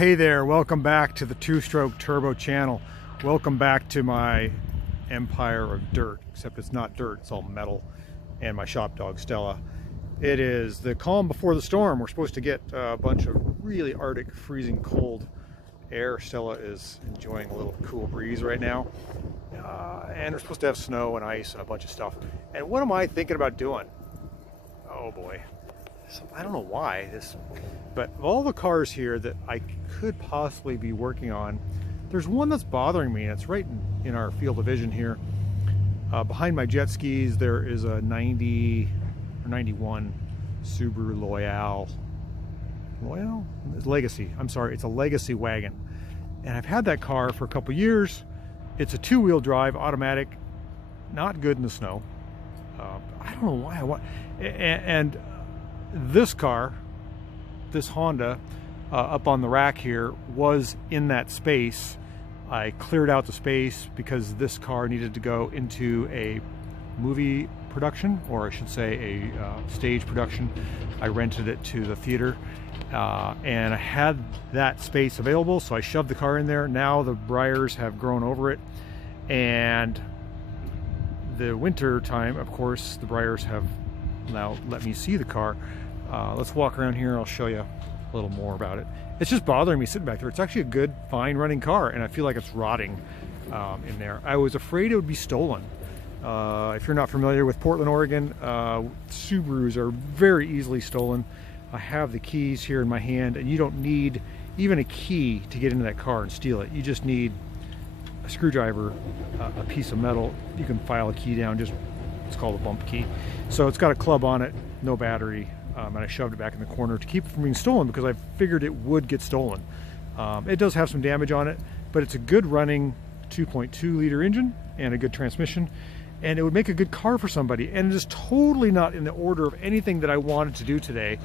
Hey there, welcome back to the Two-Stroke Turbo channel. Welcome back to my empire of dirt, except it's not dirt, it's all metal, and my shop dog Stella. It is the calm before the storm. We're supposed to get a bunch of really Arctic, freezing cold air. Stella is enjoying a little cool breeze right now. And we're supposed to have snow and ice and a bunch of stuff. And what am I thinking about doing? Oh boy. So I don't know why this, but of all the cars here that I could possibly be working on, there's one that's bothering me, and it's right in our field of vision here. Behind my jet skis, there is a 90 or 91 Subaru Loyale. It's Legacy. I'm sorry, it's a Legacy wagon. And I've had that car for a couple years. It's a two-wheel drive, automatic, not good in the snow. I don't know why. And this car, this Honda, up on the rack here, was in that space. I cleared out the space because this car needed to go into a movie production, or I should say a stage production. I rented it to the theater, and I had that space available, so I shoved the car in there. Now the briars have grown over it, and the winter time, of course, the briars have now let me see the car. Let's walk around here. I'll show you a little more about it. It's just bothering me sitting back there. It's actually a good, fine running car, and I feel like it's rotting in there. I was afraid it would be stolen. If you're not familiar with Portland, Oregon, Subarus are very easily stolen. I have the keys here in my hand, and you don't need even a key to get into that car and steal it. You just need a screwdriver, a piece of metal. You can file a key down, it's called a bump key. So it's got a club on it, no battery, and I shoved it back in the corner to keep it from being stolen because I figured it would get stolen. It does have some damage on it, but it's a good running 2.2 liter engine and a good transmission, and it would make a good car for somebody. And it is totally not in the order of anything that I wanted to do today,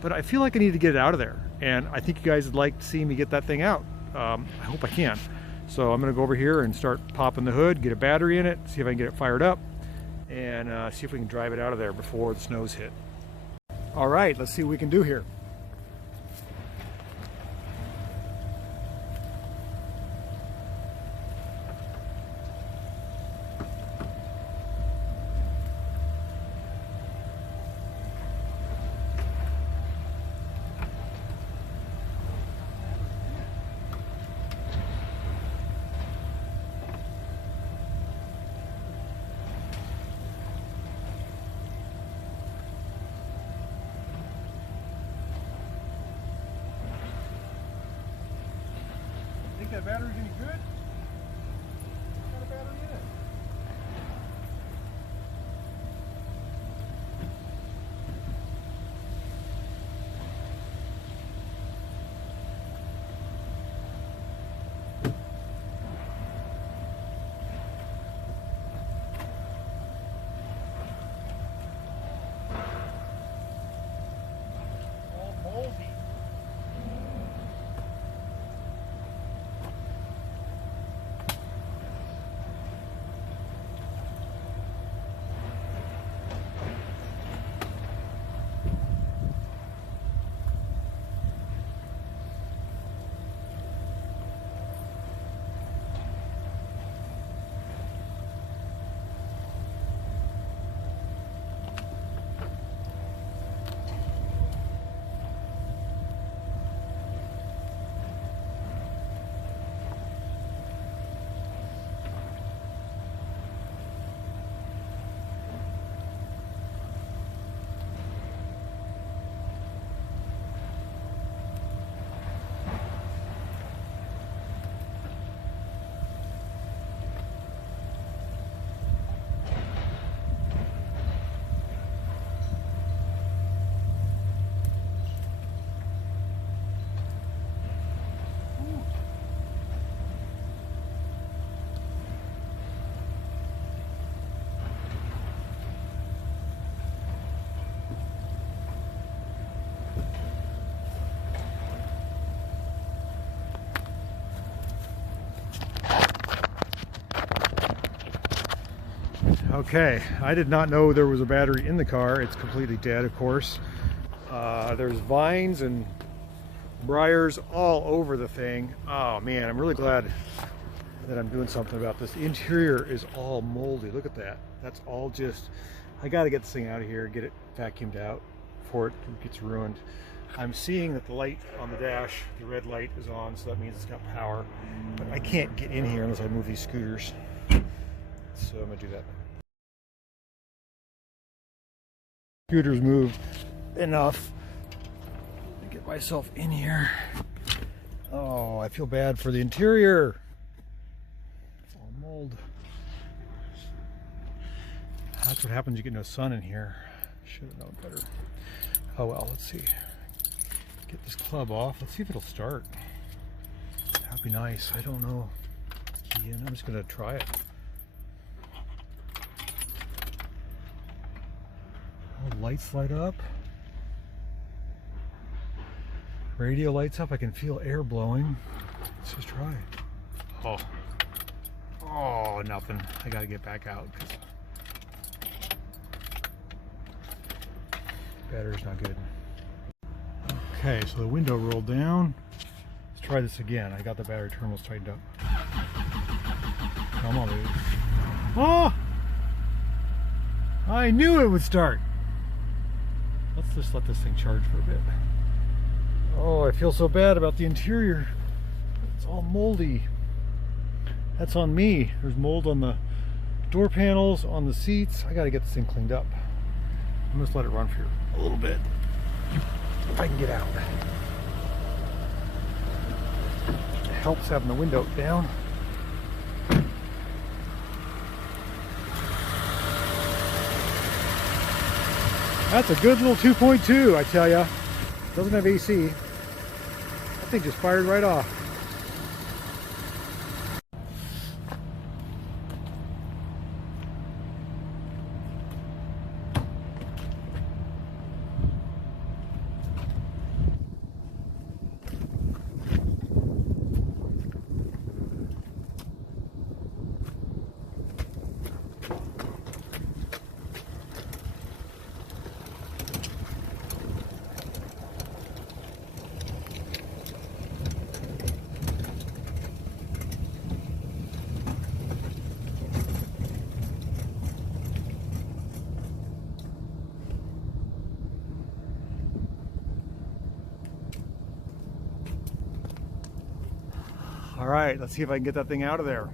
but I feel like I need to get it out of there, and I think you guys would like to see me get that thing out. I hope I can. So I'm going to go over here and start popping the hood, get a battery in it, see if I can get it fired up, and see if we can drive it out of there before the snows hit. All right, let's see what we can do here. Think that battery's any good? Got a battery in it. All moldy. Okay, I did not know there was a battery in the car. It's completely dead, of course. There's vines and briars all over the thing. Oh man, I'm really glad that I'm doing something about this. The interior is all moldy. Look at that. That's all just, I got to get this thing out of here, get it vacuumed out before it gets ruined. I'm seeing that the light on the dash, the red light is on, so that means it's got power. But I can't get in here unless I move these scooters. So I'm gonna do that. Scooters moved enough to get myself in here. Oh, I feel bad for the interior. It's all mold. That's what happens, you get no sun in here. Should have known better. Oh well, let's see. Get this club off. Let's see if it'll start. That'd be nice. I don't know. Key in. I'm just gonna try it. Oh, lights light up. Radio lights up. I can feel air blowing. Let's just try. Oh, nothing. I gotta get back out. Battery's not good. Okay, so the window rolled down. Let's try this again. I got the battery terminals tightened up. Come on, baby. Oh! I knew it would start. Let's just let this thing charge for a bit. Oh, I feel so bad about the interior. It's all moldy. That's on me. There's mold on the door panels, on the seats. I gotta get this thing cleaned up. I'm just let it run for a little bit. If I can get out. It helps having the window down. That's a good little 2.2, I tell ya. Doesn't have AC. That thing just fired right off. All right, let's see if I can get that thing out of there.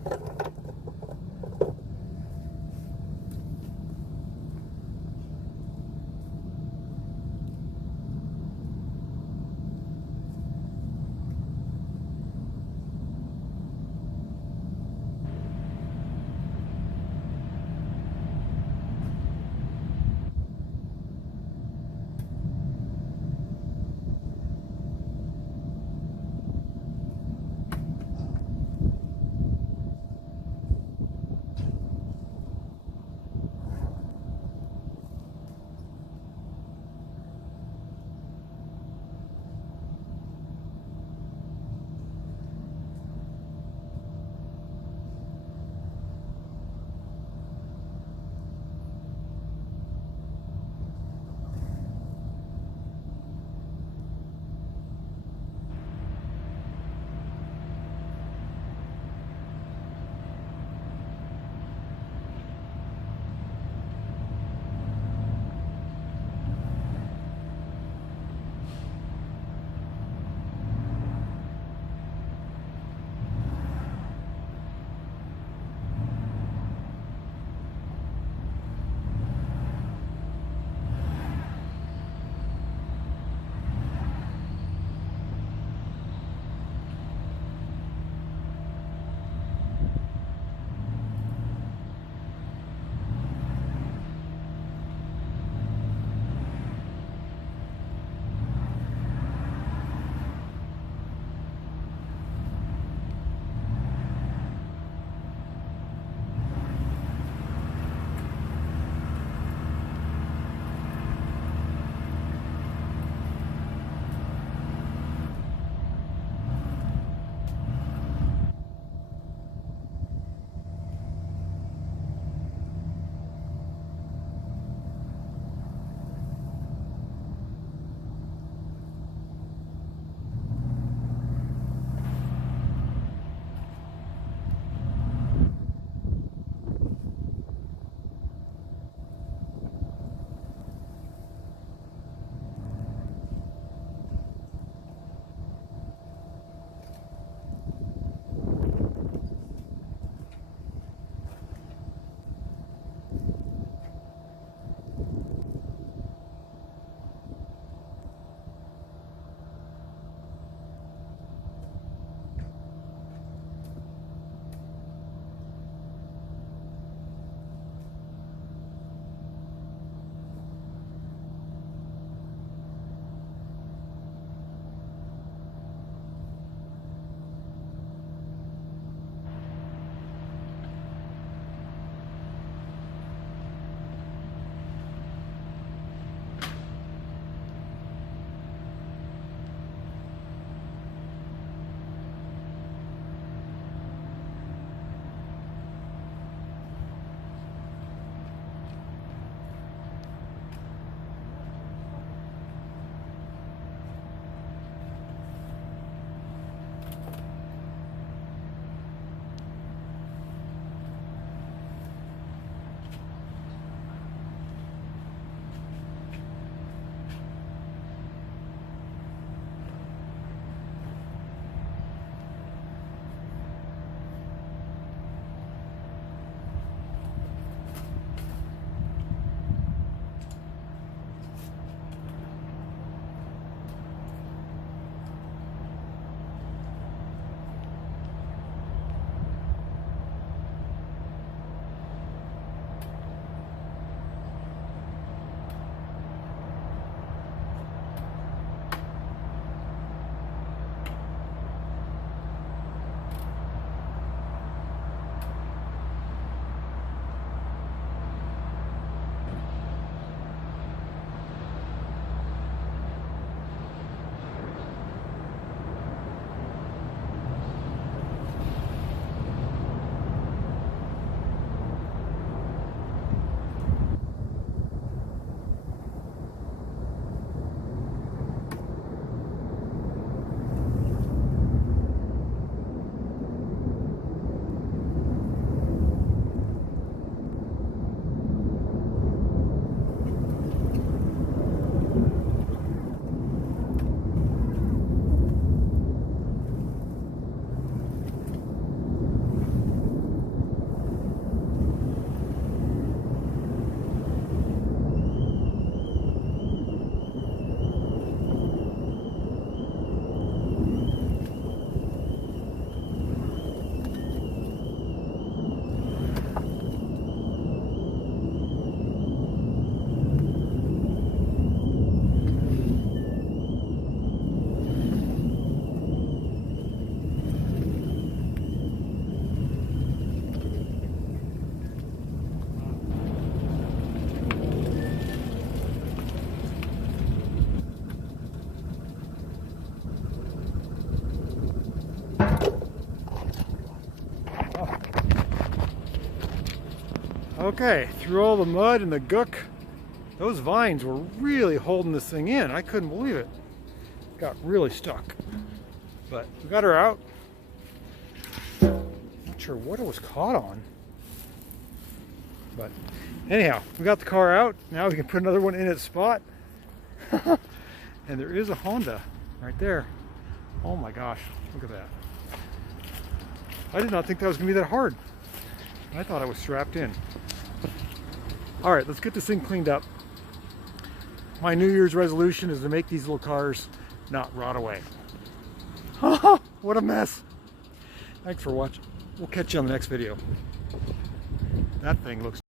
Okay, through all the mud and the gook, those vines were really holding this thing in. I couldn't believe it. Got really stuck. But we got her out. Not sure what it was caught on. But anyhow, we got the car out. Now we can put another one in its spot. And there is a Honda right there. Oh my gosh, look at that. I did not think that was going to be that hard. I thought I was strapped in. All right, let's get this thing cleaned up. My New Year's resolution is to make these little cars not rot away. What a mess. Thanks for watching. We'll catch you on the next video. That thing looks